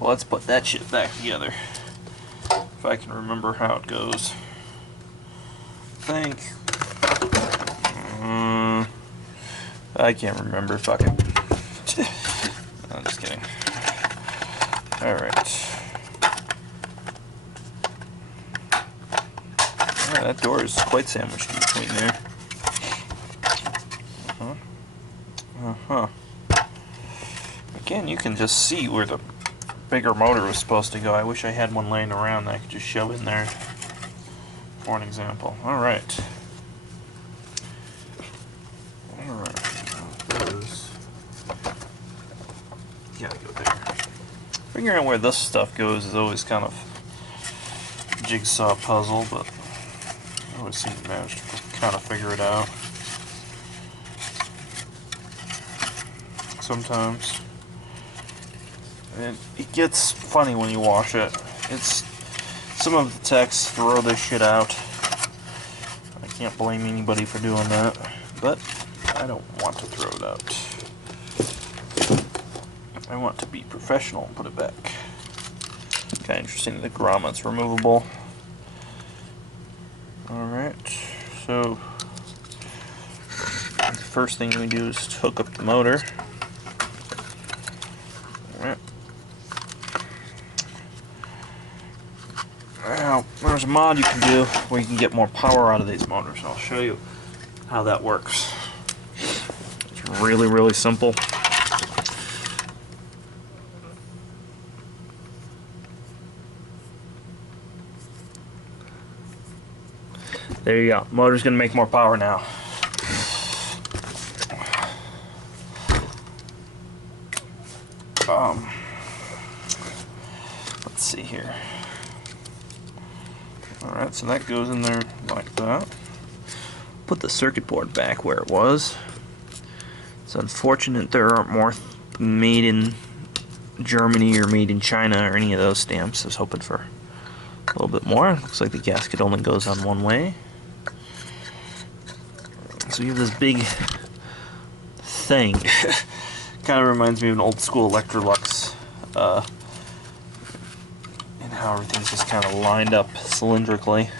Well, let's put that shit back together. If I can remember how it goes. I can't remember. Fuck it. I'm just kidding. Alright. Yeah, that door is quite sandwiched in between there. Again, you can just see where the bigger motor was supposed to go. I wish I had one laying around that I could just shove in there for an example. Alright. Gotta go there. Figuring out where this stuff goes is always kind of a jigsaw puzzle, but I always seem to manage to kind of figure it out. Sometimes. And it gets funny when you wash it. Some of the techs throw this shit out. I can't blame anybody for doing that, but I don't want to throw it out. I want to be professional and put it back. Kind of interesting, the grommet's removable. Alright, so the first thing we do is hook up the motor. Alright. Now, there's a mod you can do where you can get more power out of these motors. I'll show you how that works. It's really, really simple. There you go. Motor's going to make more power now. Let's see here. Alright, so that goes in there like that. Put the circuit board back where it was. It's unfortunate there aren't more made in Germany or made in China or any of those stamps. I was hoping for a little bit more. Looks like the gasket only goes on one way. So you have this big thing. Kind of reminds me of an old school Electrolux, and how everything's just kind of lined up cylindrically.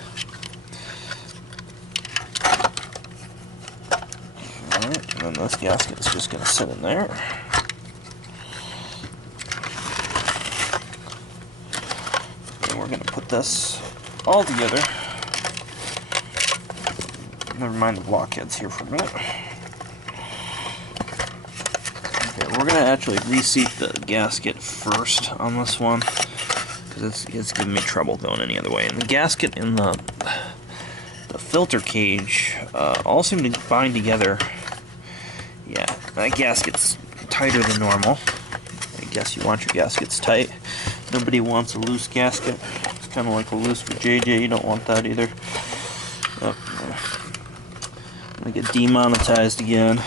Alright, and then this gasket is just going to sit in there. And we're going to put this all together. Never mind the blockheads here for a minute. Okay, we're going to actually reseat the gasket first on this one, because it's giving me trouble going any other way. And the gasket and the filter cage all seem to bind together. Yeah, that gasket's tighter than normal. I guess you want your gaskets tight. Nobody wants a loose gasket. It's kind of like a loose for JJ. You don't want that either. Oh, I'm gonna get demonetized again.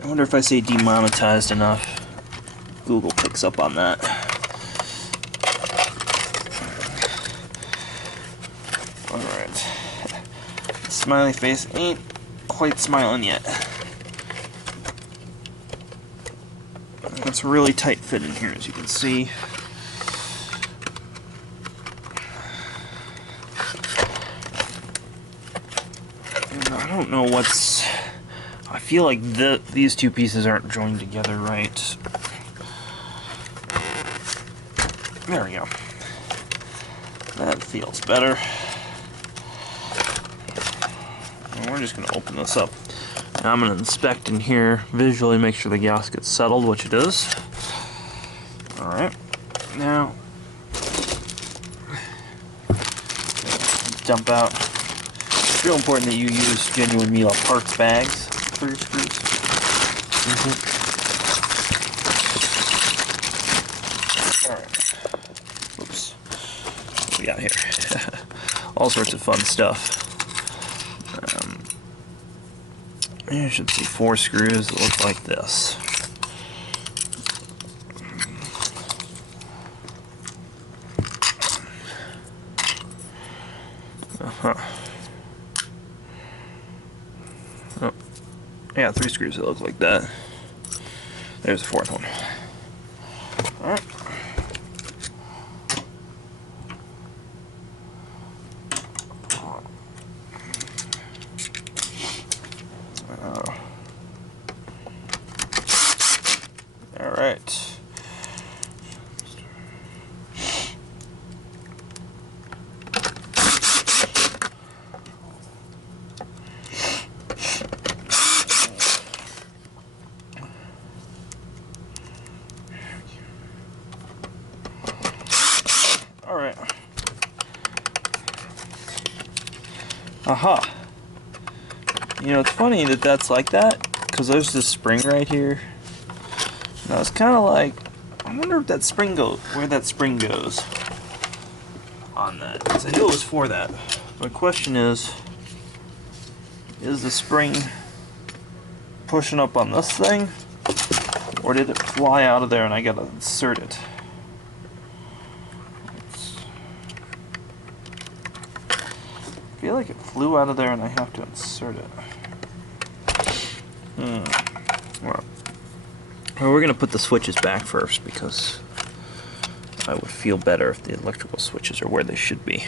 I wonder if I say demonetized enough, Google picks up on that. Alright. The smiley face ain't quite smiling yet. It's really tight fit in here, as you can see. And I don't know what's... I feel like these two pieces aren't joined together right. There we go. That feels better. And we're just going to open this up. Now I'm going to inspect in here, visually make sure the gasket's settled, which it is. Alright. Now, dump out. It's real important that you use genuine Miele Park bags for your screws. Alright. Oops. What we got here? All sorts of fun stuff. You should see 4 screws that look like this. Oh. Yeah, 3 screws that look like that. There's the 4th one. Alright. Alright. Aha. You know, it's funny that that's like that, because there's this spring right here. And I was kind of like, I wonder if that spring goes, where that spring goes on that. Because I knew it was for that. My question is the spring pushing up on this thing? Or did it fly out of there and I gotta insert it? I feel like it flew out of there and I have to insert it. Well, we're going to put the switches back first because I would feel better if the electrical switches are where they should be.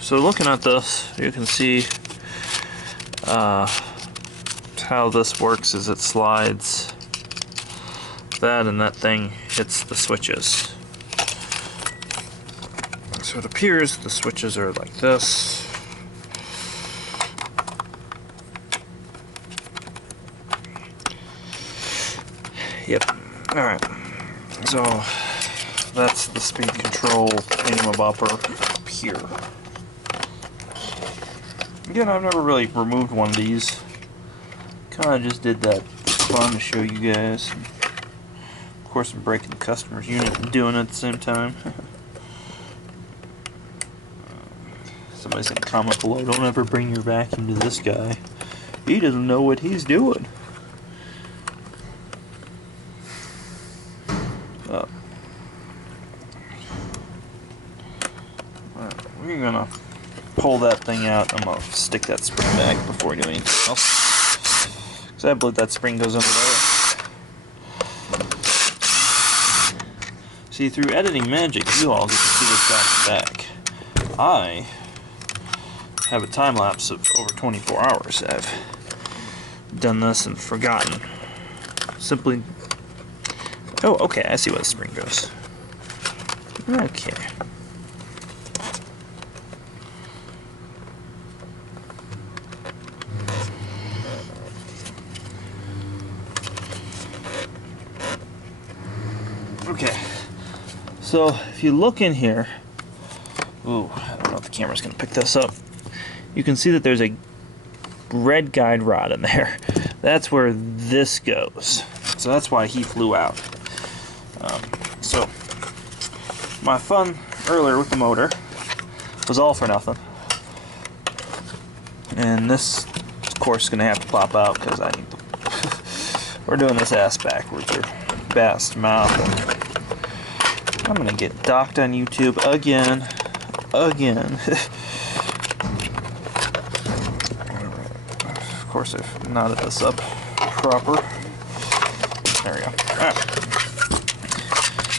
So looking at this, you can see how this works is it slides that and that thing hits the switches. So it appears the switches are like this. Yep. Alright. So that's the speed control thingamabopper up here. Again, I've never really removed one of these. Kinda just did that for fun to show you guys. Of course, I'm breaking the customer's unit and doing it at the same time. Somebody said comment below, don't ever bring your vacuum to this guy. He doesn't know what he's doing. We're gonna pull that thing out. I'm gonna stick that spring back before we do anything else. Because I believe that spring goes under there. See, through editing magic, you all get to see this back to back. I have a time lapse of over 24 hours. I've done this and forgotten. Simply. Oh, okay, I see where the spring goes. Okay. Okay. So, if you look in here, ooh, I don't know if the camera's going to pick this up. You can see that there's a red guide rod in there. That's where this goes. So that's why he flew out. So my fun earlier with the motor was all for nothing. And this, of course, is going to have to pop out because I need to. We're doing this ass backwards or best mouth. I'm going to get docked on YouTube again. Of course, I've knotted this up proper. There we go. Alright.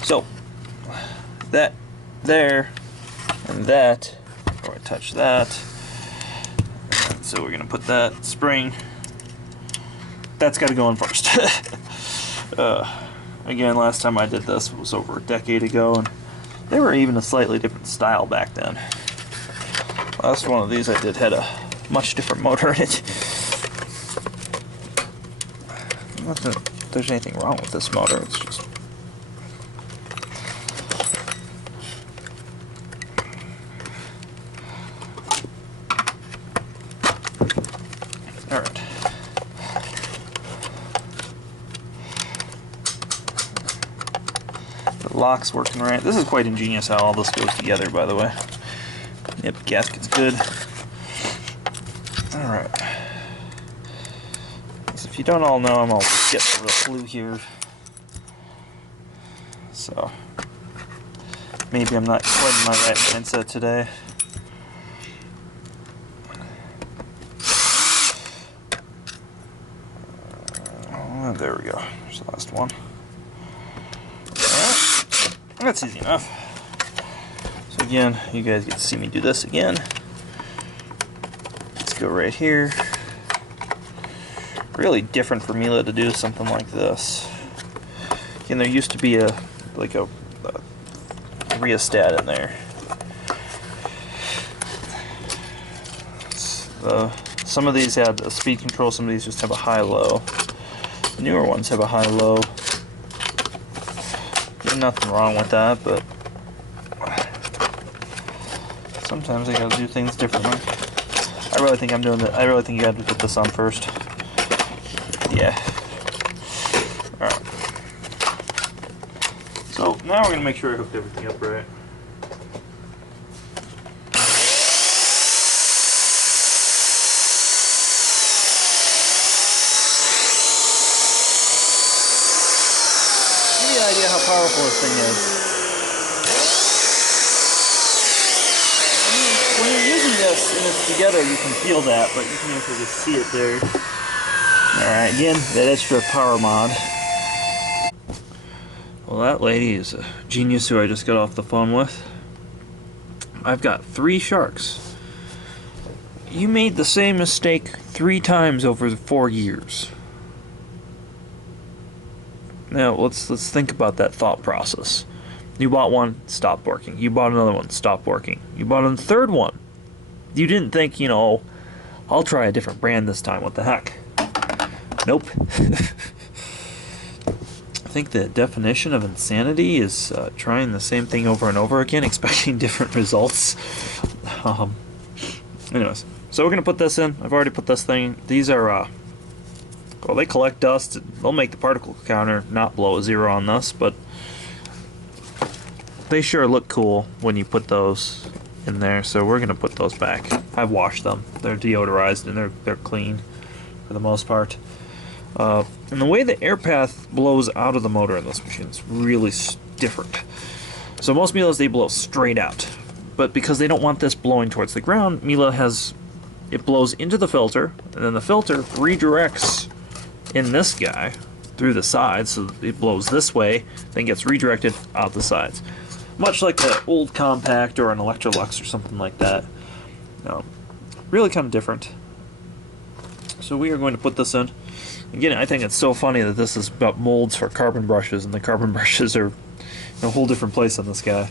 So, that, there, and that, or I touch that. And so we're going to put that spring. That's got to go in first. Again, last time I did this was over a decade ago, and they were even a slightly different style back then. Last one of these I did had a much different motor in it. Not that there's anything wrong with this motor, it's just... Alright. The lock's working right. This is quite ingenious how all this goes together, by the way. Yep, gasket's good. Alright. So if you don't all know, I'm all getting real flu here. So, maybe I'm not quite in my right mindset today. There we go. There's the last one. Alright. That's easy enough. So again, you guys get to see me do this again. Let's go right here. really different for Miele to do something like this. Again, there used to be a rheostat in there. Some of these had a speed control, some of these just have a high-low. The newer ones have a high-low. There's nothing wrong with that, but sometimes I gotta do things differently. I really think I'm doing that. I really think you have to put this on first. Yeah. Alright. So now we're gonna make sure I hooked everything up right. Give you an idea how powerful this thing is. When you're using this and it's together, you can feel that, but you can actually just see it there. Alright, again, that extra power mod. Well, that lady is a genius who I just got off the phone with. I've got 3 sharks. You made the same mistake 3 times over 4 years. Now, let's think about that thought process. You bought one, stopped working. You bought another one, stopped working. You bought a third one. You didn't think, you know, I'll try a different brand this time, what the heck? Nope. I think the definition of insanity is trying the same thing over and over again, expecting different results. Anyways, so we're going to put this in. I've already put this thing. These are, well, they collect dust. They'll make the particle counter not blow a 0 on this, but they sure look cool when you put those in there, so we're going to put those back. I've washed them. They're deodorized and they're clean for the most part. And the way the air path blows out of the motor in this machine is really different. So most Mieles, they blow straight out. But because they don't want this blowing towards the ground, Miele has, it blows into the filter, and then the filter redirects in this guy through the sides, so it blows this way, then gets redirected out the sides. Much like an old compact or an Electrolux or something like that. Really kind of different. So we are going to put this in. Again, I think it's so funny that this is about molds for carbon brushes, and the carbon brushes are in a whole different place on this guy.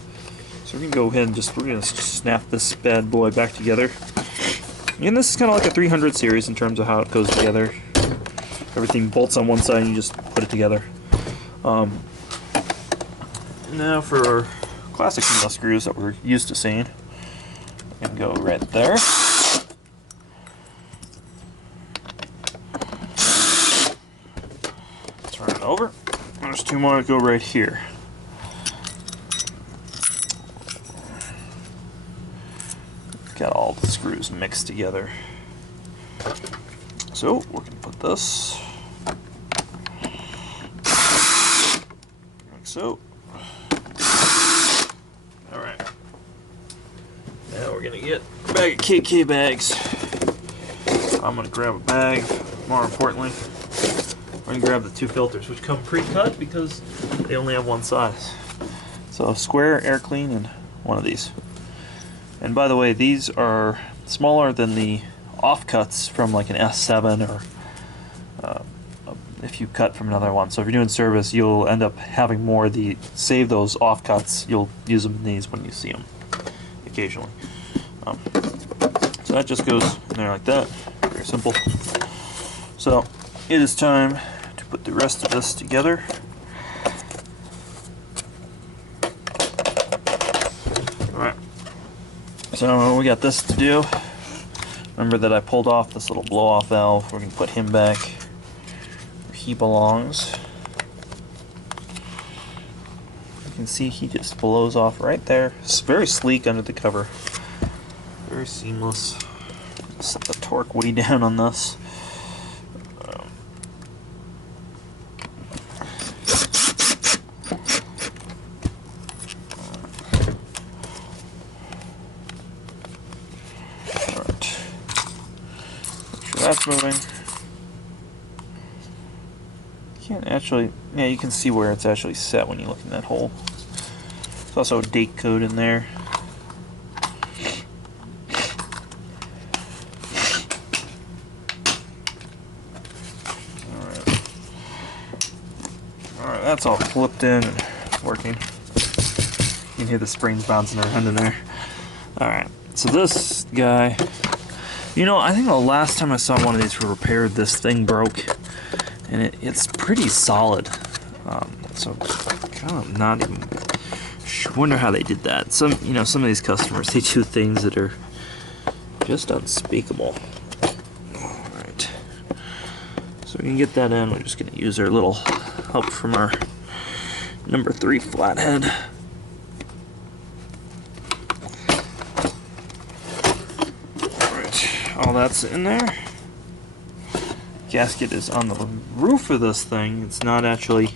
So we're going to go ahead and we're going to snap this bad boy back together. And this is kind of like a 300 series in terms of how it goes together. Everything bolts on one side and you just put it together. Now for our classic Miele screws that we're used to seeing. And go right there. Turn it over. There's 2 more that go right here. Got all the screws mixed together. So we're going to put this like so. Alright. Now we're going to get a bag of KK bags. I'm going to grab a bag. More importantly, we're going to grab the 2 filters, which come pre-cut because they only have one size. So square, air clean, and one of these. And by the way, these are smaller than the offcuts from like an S7 or if you cut from another one. So if you're doing service, you'll end up having more of the, save those offcuts, you'll use them in these when you see them occasionally. So that just goes in there like that, very simple. So it is time to put the rest of this together. Alright, so we got this to do. Remember that I pulled off this little blow-off valve. We're going to put him back where he belongs. You can see he just blows off right there. It's very sleek under the cover. Very seamless. Set the torque way down on this. That's moving. You can't actually, yeah, you can see where it's actually set when you look in that hole. There's also a date code in there. it's all flipped in and working. You can hear the springs bouncing around in there. Alright, so this guy, you know, I think the last time I saw one of these for repaired, this thing broke, and it's pretty solid. So kind of not even wonder how they did that. Some of these customers, they do things that are just unspeakable. Alright, so we can get that in. We're just going to use our little help from our number 3 flathead. Alright, all that's in there. Gasket is on the roof of this thing. It's not actually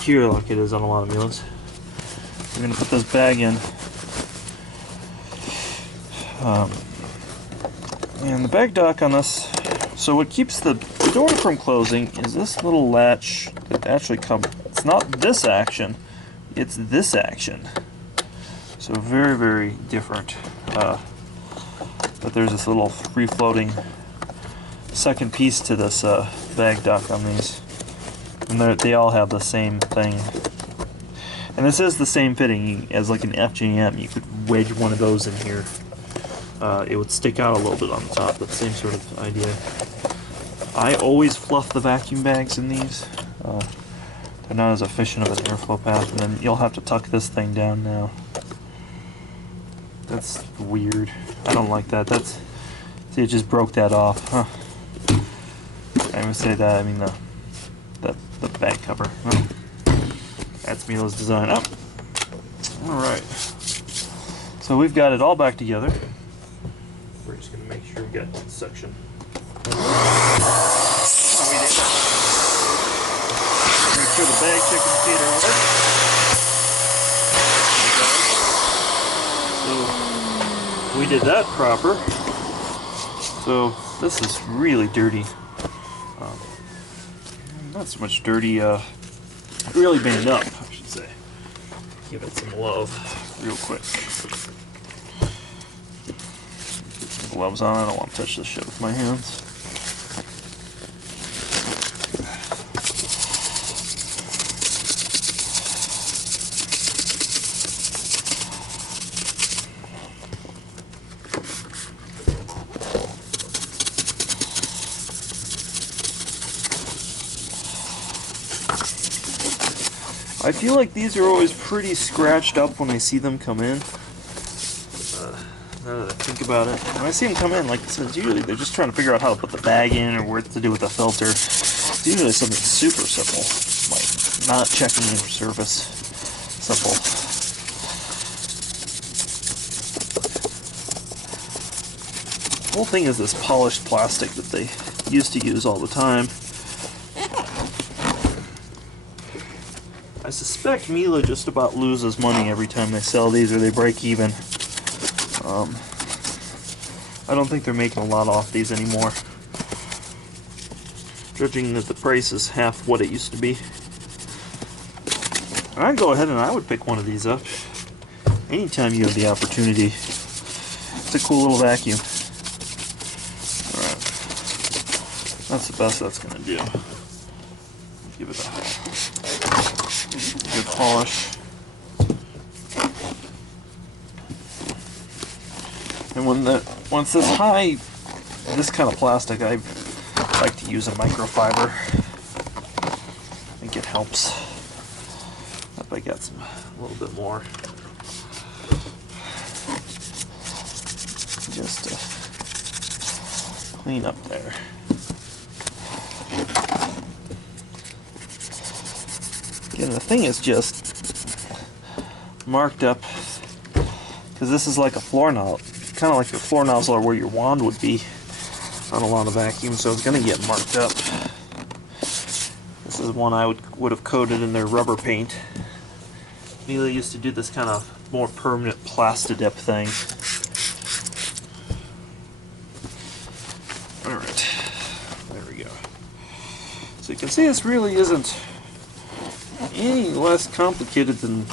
here like it is on a lot of Miele's. We're going to put this bag in. And the bag dock on this, so what keeps the door from closing is this little latch that actually comes, it's not this action, it's this action. So very, very different. But there's this little free-floating second piece to this bag dock on these. And they all have the same thing. And this is the same fitting as like an FJM. You could wedge one of those in here. It would stick out a little bit on the top, but same sort of idea. I always fluff the vacuum bags in these. They're not as efficient of an airflow path, and then you'll have to tuck this thing down now. That's weird. I don't like that. See, it just broke that off. Huh. I would say that, I mean the bag cover. Oh. That's Miele's design. Oh. Alright. So we've got it all back together. We're just going to make sure we got one section. Make sure the bag chicken feet are working. So we did that proper. So this is really dirty. Not so much dirty, really banged up, I should say. Give it some love real quick. Get some gloves on. I don't want to touch this shit with my hands. I feel like these are always pretty scratched up when I see them come in. Now that I think about it, when I see them come in, like I said, usually they're just trying to figure out how to put the bag in or what to do with the filter. It's usually something super simple, like not checking the surface. Simple. The whole thing is this polished plastic that they used to use all the time. I suspect Miele just about loses money every time they sell these or they break even. I don't think they're making a lot off these anymore. Judging that the price is half what it used to be. I'd go ahead and I would pick one of these up. Anytime you have the opportunity. It's a cool little vacuum. Alright. That's the best that's going to do. Give it a good polish. And once this high, this kind of plastic, I like to use a microfiber. I think it helps. If I got a little bit more, just to clean up there. Again, the thing is just marked up because this is like a floor nozzle, kind of like your floor nozzle or where your wand would be on a lot of vacuums, so it's going to get marked up. This is one I would have coated in their rubber paint. Miele used to do this kind of more permanent plastidip thing. Alright, there we go. So you can see this really isn't any less complicated than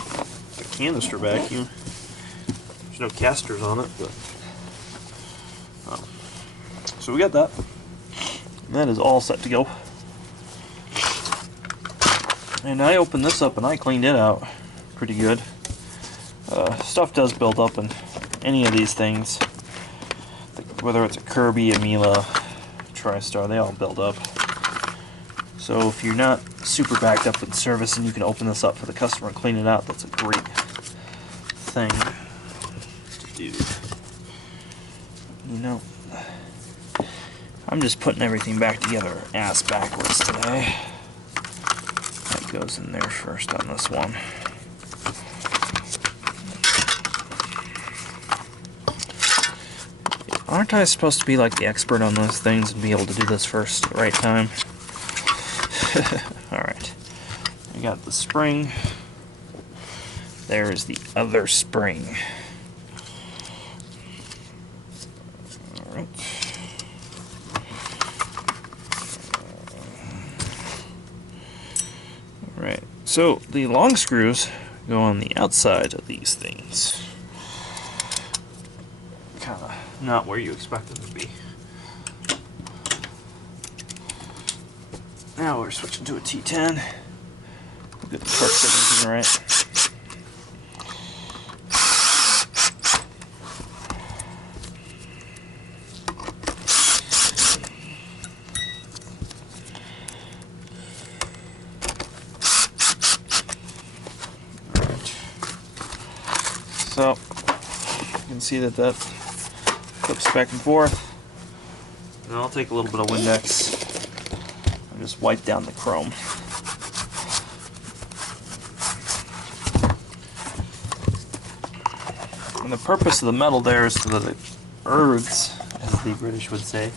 a canister vacuum. There's no casters on it, but so we got that. And that is all set to go. And I opened this up and I cleaned it out pretty good. Stuff does build up in any of these things. Whether it's a Kirby, a Miele, TriStar, they all build up. So if you're not super backed up with service and you can open this up for the customer and clean it out, that's a great thing to do. You know, I'm just putting everything back together ass backwards today. That goes in there first on this one. Aren't I supposed to be like the expert on those things and be able to do this first at the right time? Alright. I got the spring. There is the other spring. Alright. Alright. So the long screws go on the outside of these things. Kinda not where you expect them to be. Now we're switching to a T10. We'll get the torque settings right. So you can see that flips back and forth. And I'll take a little bit of Windex and just wipe down the chrome. And the purpose of the metal there is so that it ergs, as the British would say,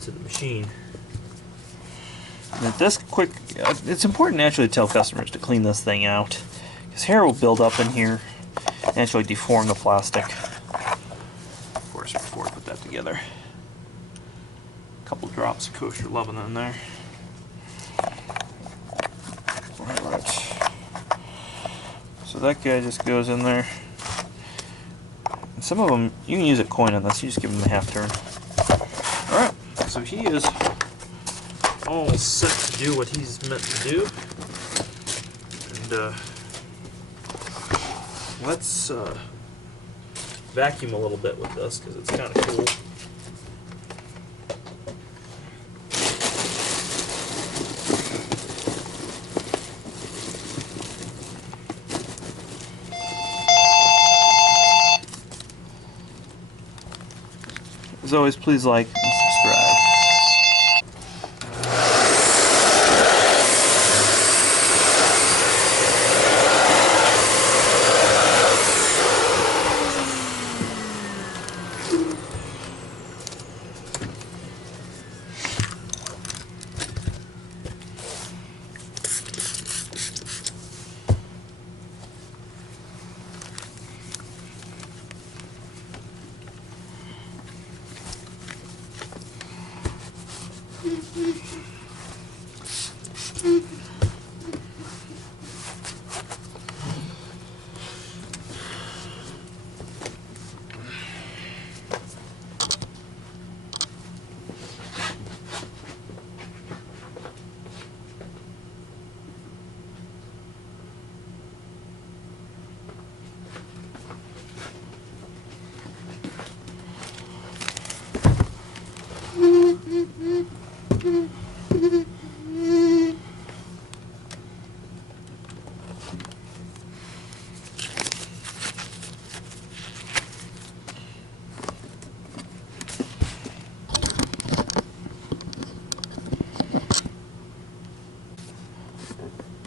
to the machine. And at this it's important naturally to tell customers to clean this thing out, because hair will build up in here and actually deform the plastic. Of course, before I put that together, a couple drops of kosher leaven in there. Alright. So that guy just goes in there. And some of them, you can use a coin on this, you just give him a half turn. Alright, so he is all set to do what he's meant to do. And let's vacuum a little bit with this because it's kind of cool. As always, please like and subscribe.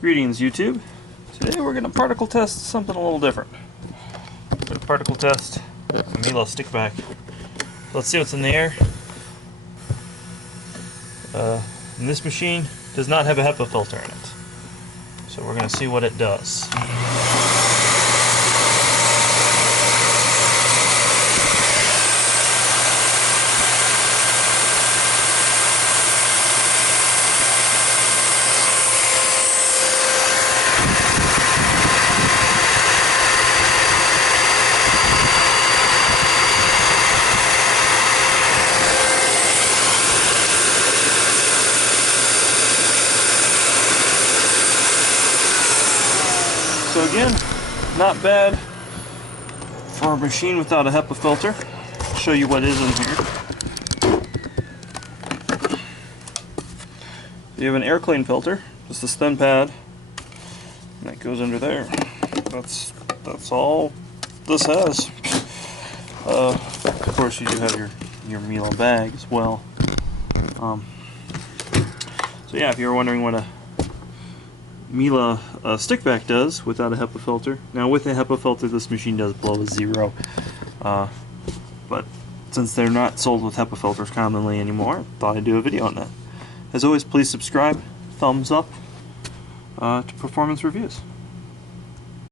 Greetings, YouTube. Today we're going to particle test something a little different. We're going to particle test a Miele stick back. Let's see what's in the air. And this machine does not have a HEPA filter in it. So we're going to see what it does. again, not bad for a machine without a HEPA filter. I'll show you what is in here. You have an air clean filter, just this thin pad, and that goes under there. That's all this has. Of course, you do have your Miele bag as well. So yeah, if you were wondering what a Miele stick vac does without a HEPA filter. Now with a HEPA filter, this machine does blow a 0, but since they're not sold with HEPA filters commonly anymore, I thought I'd do a video on that. As always, please subscribe, thumbs up to Performance Reviews.